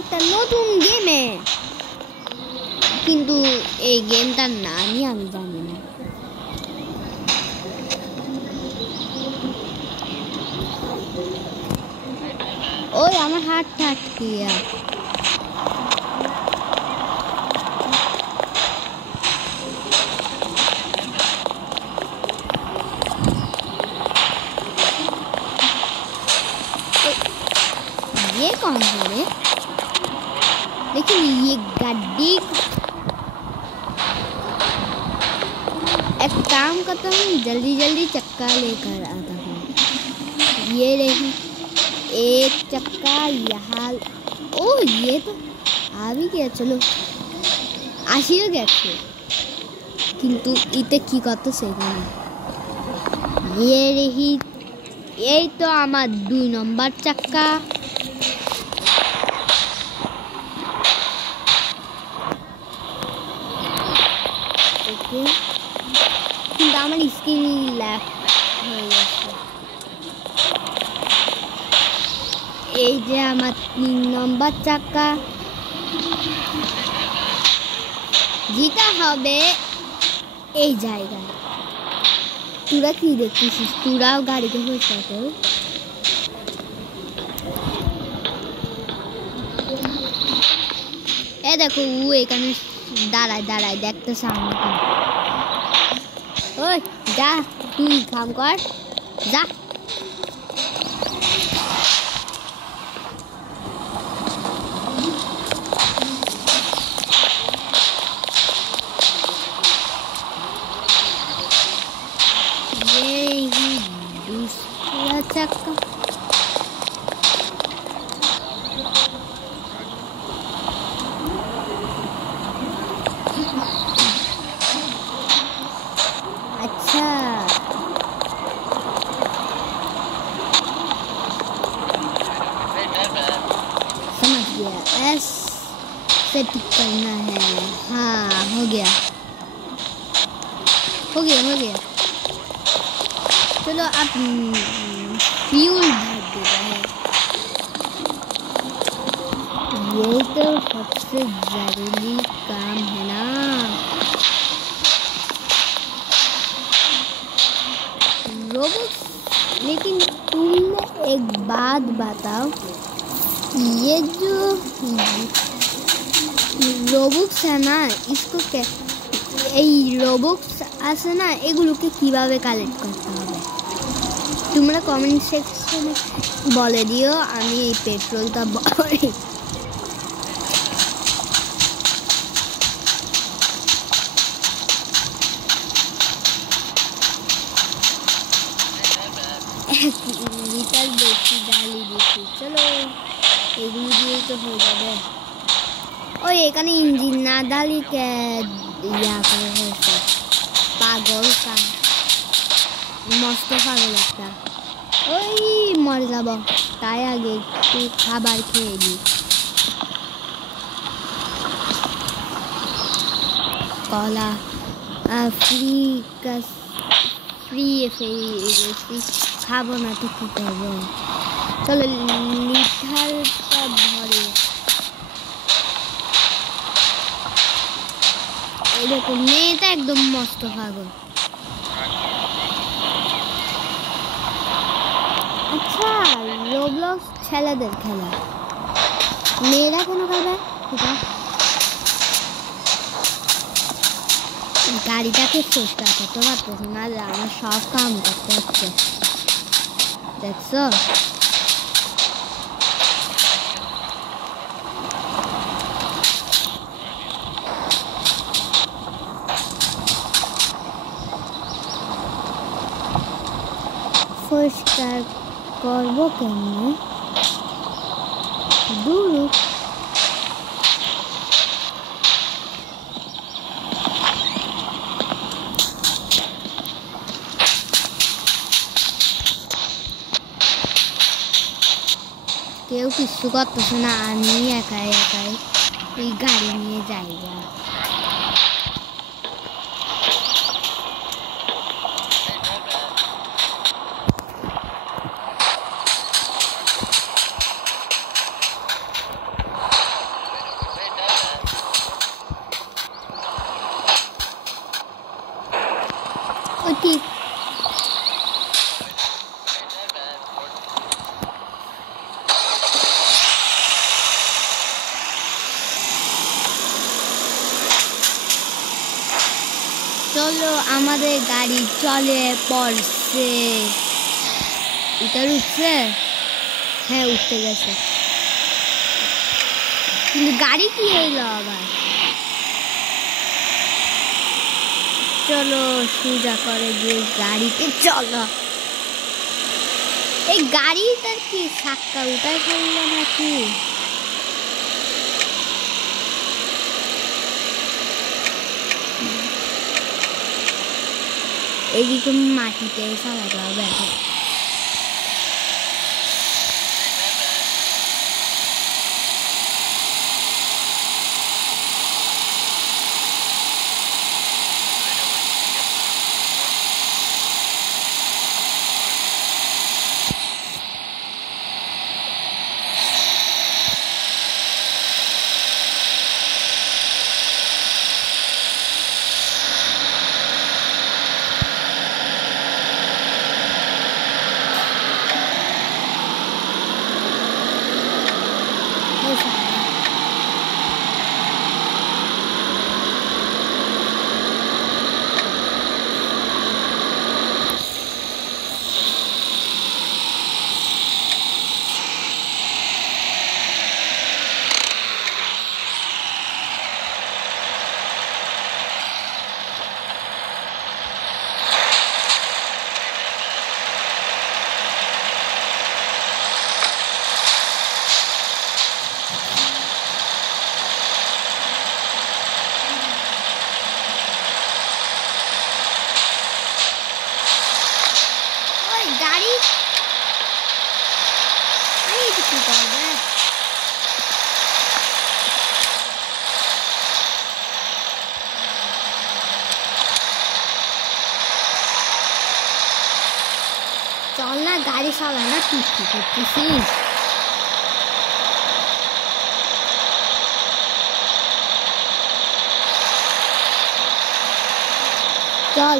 একটা নতুন গেমে, কিন্তু এই গেমটার নামই আমি জানি না। ওই আমার হাতটা আটকিয়া। ये कौन है रे? लेकिन ये गड्डी, एक काम करता हूँ, जल्दी जल्दी चक्का लेकर आता हूँ। ये रही एक चक्का यहाँ। ओह ये तो आ भी गया। चलो আসিও গেছে, কিন্তু ইতে কি করতে সেখানে। ये रही, এই তো আমার 2 নম্বর চাক্কা। কিন্তু আমার স্ক্রিন ল্যাগ হয়ে গেছে। এই যে আমার 3 নম্বর চাক্কা, যেটা হবে এই জায়গায়। তোরা কি দেখতেছিস? তোরাও গাড়িতে বসে আছো। এ দেখো ও এখানে দাঁড়ায় দাঁড়ায় দেখতেছে আমাকে। ওই যা, তুই কাম কর, যা। दूसरा चक्का। अच्छा समझ गया, एस से टिक करना है। हाँ हो गया हो गया हो गया। चलो अब फ्यूल भर देता है। ये तो सबसे जरूरी काम है ना। रोबोट, लेकिन तुम एक बात बताओ, ये जो रोबोट्स है ना, इसको क्या এই রোবক্স আছে না, এগুলোকে কিভাবে কালেক্ট করতে হবে তোমরা কমেন্ট সেকশনে বলে দিও। আমি এই পেট্রোলটা ভরি। লিটার বেশি ডালি দিচ্ছি। চলো এগুলো দিয়েই তো হয়ে যাবে। ওই এখানে ইঞ্জিন না ডালি ইয়া করে হয়েছে। পাগল কা মস্ত পাগল একটা। ওই মরে যাব, তাই আগে একটু খাবার খেয়ে দিই। কলা ফ্রি ফ্রি খাবো না তো কি করবো। চলো লিটারটা ভরে। দেখো মেয়েটা একদম মস্ত পাগল। আচ্ছা রোবলক্স ছেলেদের খেলা, মেয়েরা কেন খাবে? গাড়িটাকে চেষ্টা করতে পারতেছে না, আমার সব কাম করতে হচ্ছে। দেখছো পরিষ্কার করবো কেমনে? দূর কেউ কিছু করতেছে না, আমি একাই একাই এই গাড়ি নিয়ে যাই। চলো আমাদের গাড়ি চলে পড়ছে। এটা উঠছে? হ্যাঁ উঠতে গেছে, কিন্তু গাড়ি কি হইলো আবার? চলো সোজা করে গিয়ে গাড়িতে চলো। এই গাড়িটার কি চাক্কা উঠাই ফেললো নাকি? এইদিকে মাটিতে চালাতে হবে এখন। গাড়ি কি করবে? চল না গাড়ি চালা না, তুই কি করতেছিস? চল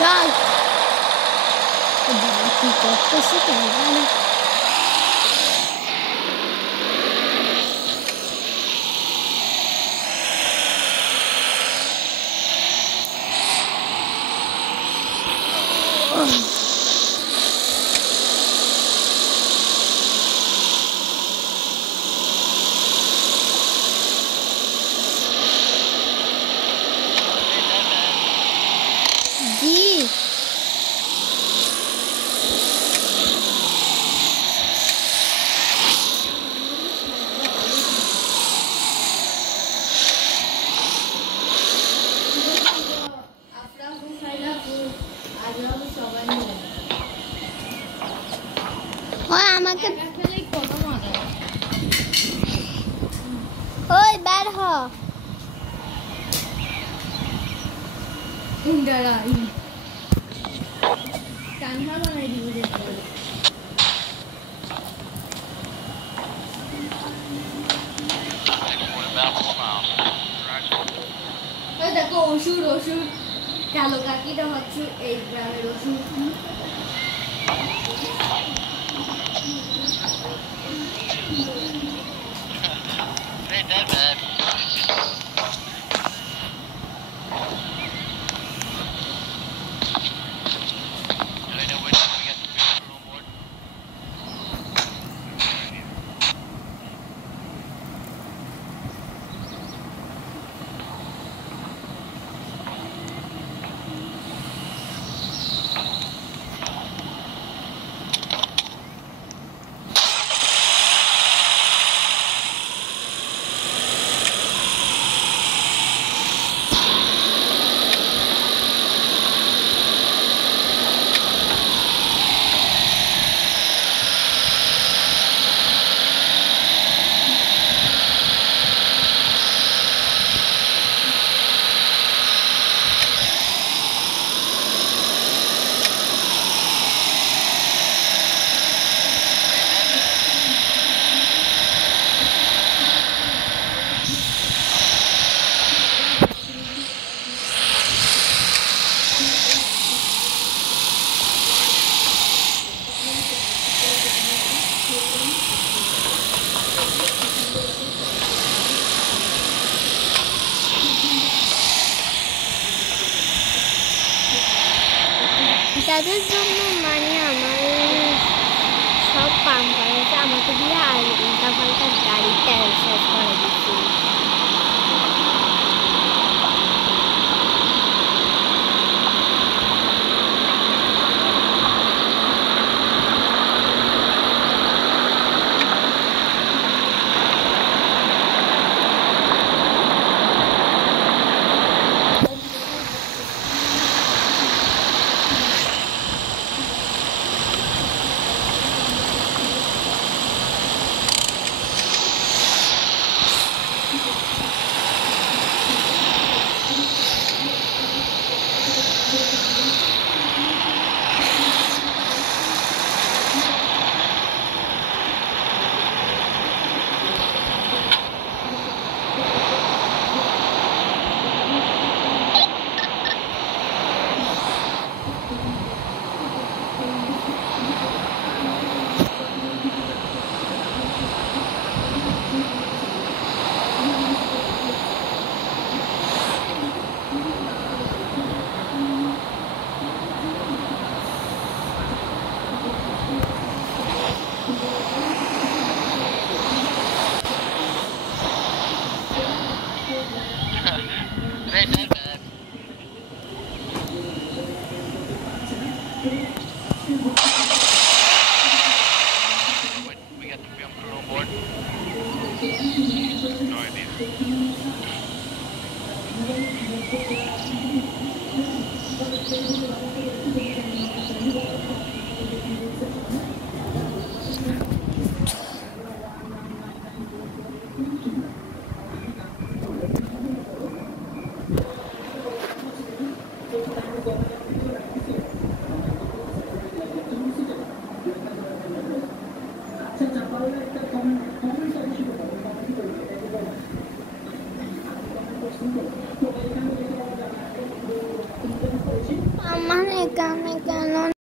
চল কি করতেছি কেন জানি। আমাকে ওই বের হ। দেখো ওষুধ ওষুধ কালো কাকিটা হচ্ছে এই গ্রামের ওষুধ। কাজের জন্য মানে আমার সব কাম করেছে আমাকে দিয়ে, আর উল্টা পাল্টা গাড়ির টায়ার শেষ করে দিচ্ছে। Great, not bad. Wait, we got the film crew on board. No idea. আমার এখানে কেন